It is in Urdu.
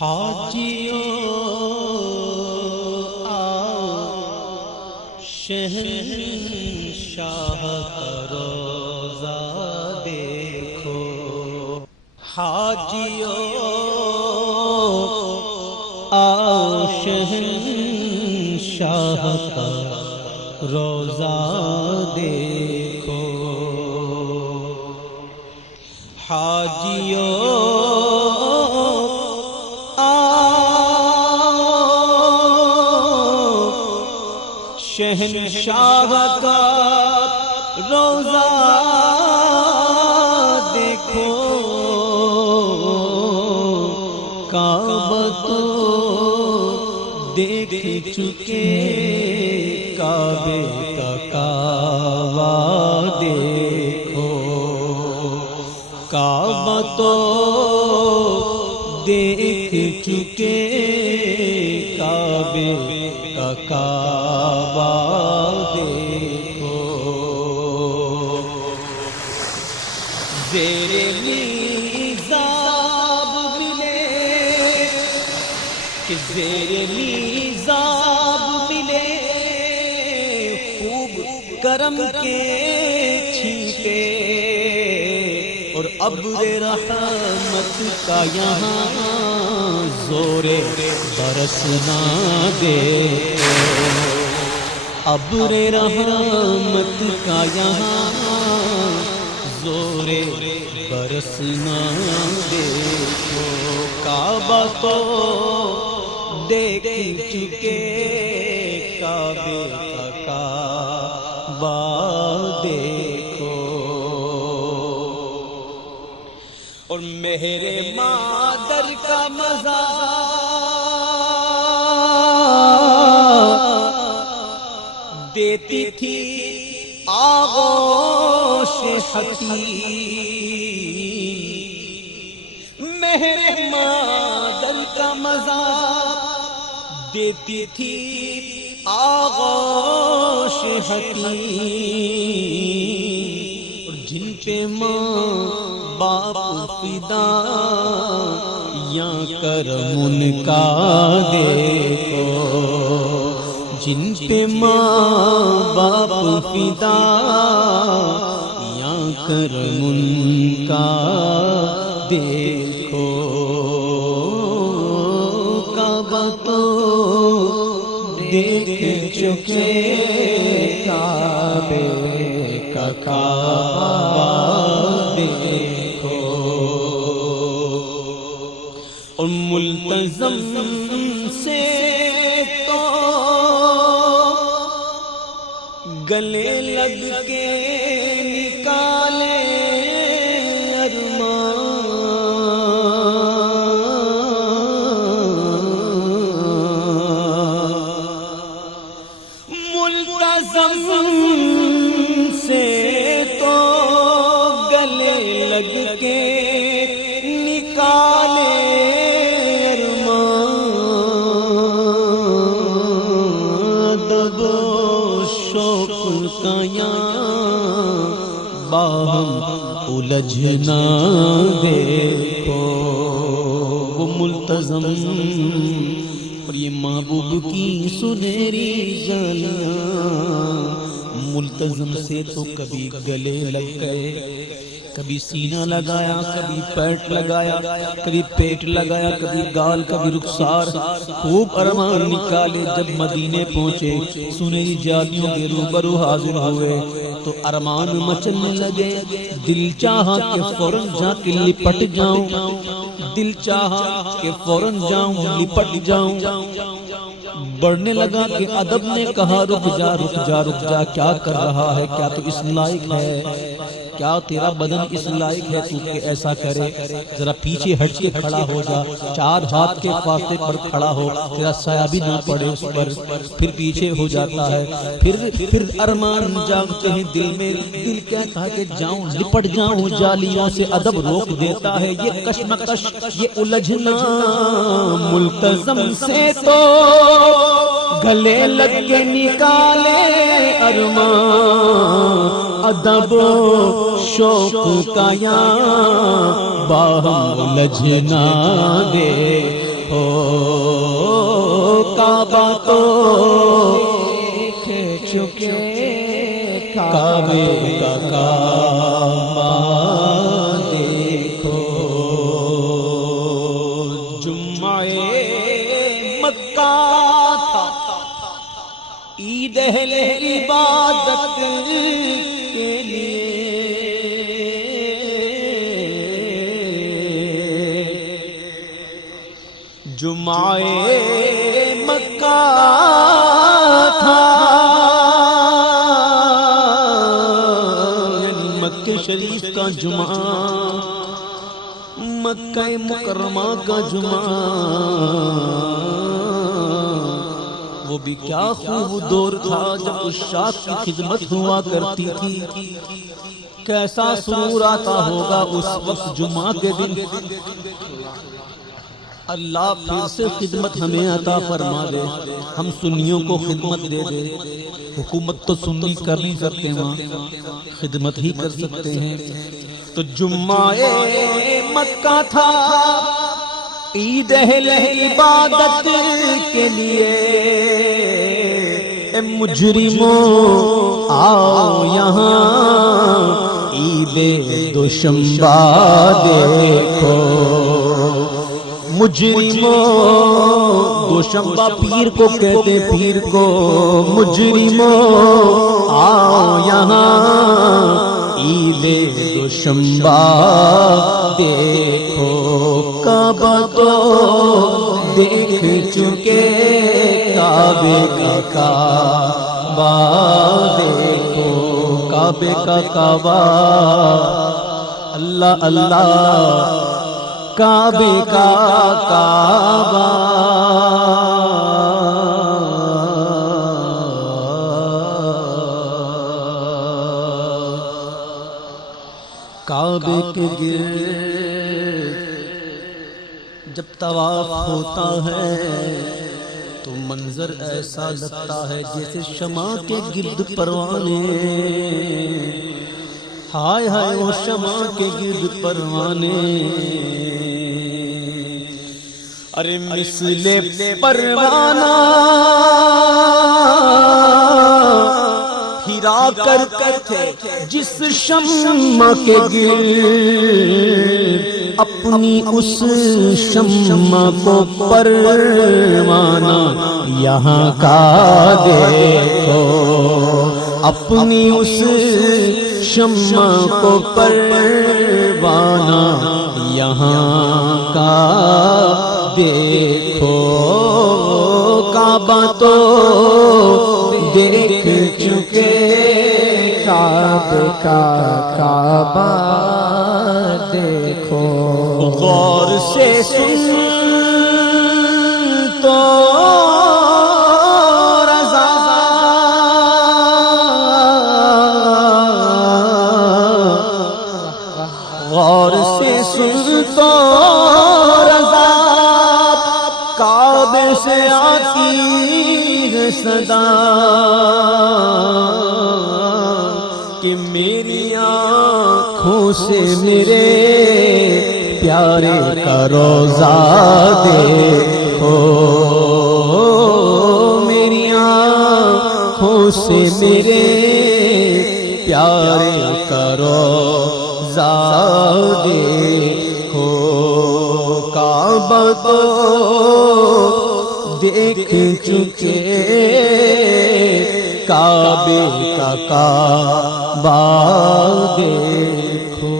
حاجیوں آؤ شہنشاہ کا روضہ دیکھو، حاجیوں آؤ شہنشاہ کا روضہ دیکھو، حاجیوں شہنشاہ کا روضہ دیکھو، کعبہ تو دیکھ چکے، کعبے کا کعبہ دیکھو، کعبہ تو دیکھ چکے، کعبے کا کعبہ دیکھو، زیر میزاب ملے کہ زیر میزاب ملے، خوب کرم کے چھینکے، اور ابر رحمت کا یہاں زور برسنا دیکھو، ابر رحمت کا یہاں زور برسنا دیکھو، کعبہ تو دیکھ چکے، کعبے کا کعبہ دیکھو، اور مہر مادر کا مزہ دیتی تھی آغوش حتیم، مہر مادر کا مزہ دیتی تھی آغوش حتیم، اور جن پہ ماں باپ فدا یا کرم ان کا دیکھو، جن پہ ماں باپ فدا یا کرم ان کا دیکھو، کعبہ تو دیکھ چکے، کعبے کا کعبہ دیکھو، اور ملتزم سے تو گلے لگ کے نکالے ارمان، ملتزم سے تو گلے لگ کے نکالے ارمان، ادب و شوق کا یہاں باہم الجھنا دیکھو، وہ ملتزم اور یہ محبوب کی سنہری جانا، ملتزم سے تو کبھی گلے لگ گئے، کبھی سینہ لگایا، کبھی پیٹ لگایا، کبھی پیٹ لگایا، کبھی گال، کبھی رخسار، خوب ارمان نکالے، جب مدینے پہنچے سنہری جالیوں کے روبرو حاضر ہوئے تو ارمان مچلنے لگے، دل چاہا کہ فوراً جا کے لپٹ جاؤں، دل چاہا کہ فوراً جاؤں لپٹ جاؤں، بڑھنے لگا کہ ادب نے کہا رک جا رک جا رک جا، کیا کر رہا ہے، کیا تو اس لائق ہے، کیا تیرا بدن اس لائق ہے تو کہ ایسا کرے، ذرا پیچھے ہٹ کے کھڑا ہو جا، 4 ہاتھ کے فاصلے پر کھڑا ہو، تیرا سایہ بھی نہ پڑے اس پر، پھر پیچھے ہو جاتا ہے، پھر ارمان جاگتے ہیں دل میں، دل کہتا ہے کہ جاؤں لپٹ جاؤں جالیوں سے، ادب روک دیتا ہے، یہ کشمکش یہ الجھنا، ملتزم سے تو گلے لگ کے نکالے ارمان، ادب و شوق کا یہاں باہم الجھنا دے ہو، جمعہ مکہ تھا، عید اہل عبادت کے لیے، جمعہ مکہ تھا، یعنی مکہ شریف کا جمعہ، مکہ مکرمہ کا جمعہ، وہ بھی کیا خوب دور تھا جب عشاق کی خدمت ہوا کرتی تھی، کیسا سرور آتا ہوگا اس وقت جمعہ کے دن۔ اللہ پھر سے خدمت ہمیں عطا فرما دے، ہم سنیوں کو خدمت دے دے، حکومت تو سنی کر نہیں سکتے، وہاں خدمت ہی کر سکتے ہیں۔ تو جمعہ مکہ تھا، عید اہل عبادت کے لیے، اے مجرموں آؤ یہاں عید دوشنبہ دیکھو، مجرموں دوشنبہ پیر کو کہتے، پیر کو، مجرموں آؤ یہاں عید دوشنبہ دیکھو، کعبہ تو دیکھ چکے، کعبے کا کعبہ دیکھو، کعبے کا کعبہ، اللہ اللہ، کعبے کا کعبہ، کعبے کے گرد جب طواف ہوتا ہے تو منظر ایسا لگتا ہے جیسے شمع کے گرد پروانے، ہائے ہائے وہ شمع کے گرد پروانے، ارے مثل پروانہ پھرا کرتے تھے جس شمع کے گرد، اپنی اس شمع کو پروانہ یہاں کا دیکھو، اپنی اس شمع کو پروانہ یہاں کا دیکھو، کعبہ تو دیکھ چکے، کعبے کا کعبہ دیکھو، غور سے سن تو رضا، غور سے سن تو رضا، کعبے سے آتی ہے صدا کہ میری آنکھوں سے میرے پیارے کا روضہ دیکھو، میری آنکھوں سے میرے پیارے کا روضہ دیکھو، کعبہ تو دیکھ چکے، کعبے کا کعبہ دیکھو۔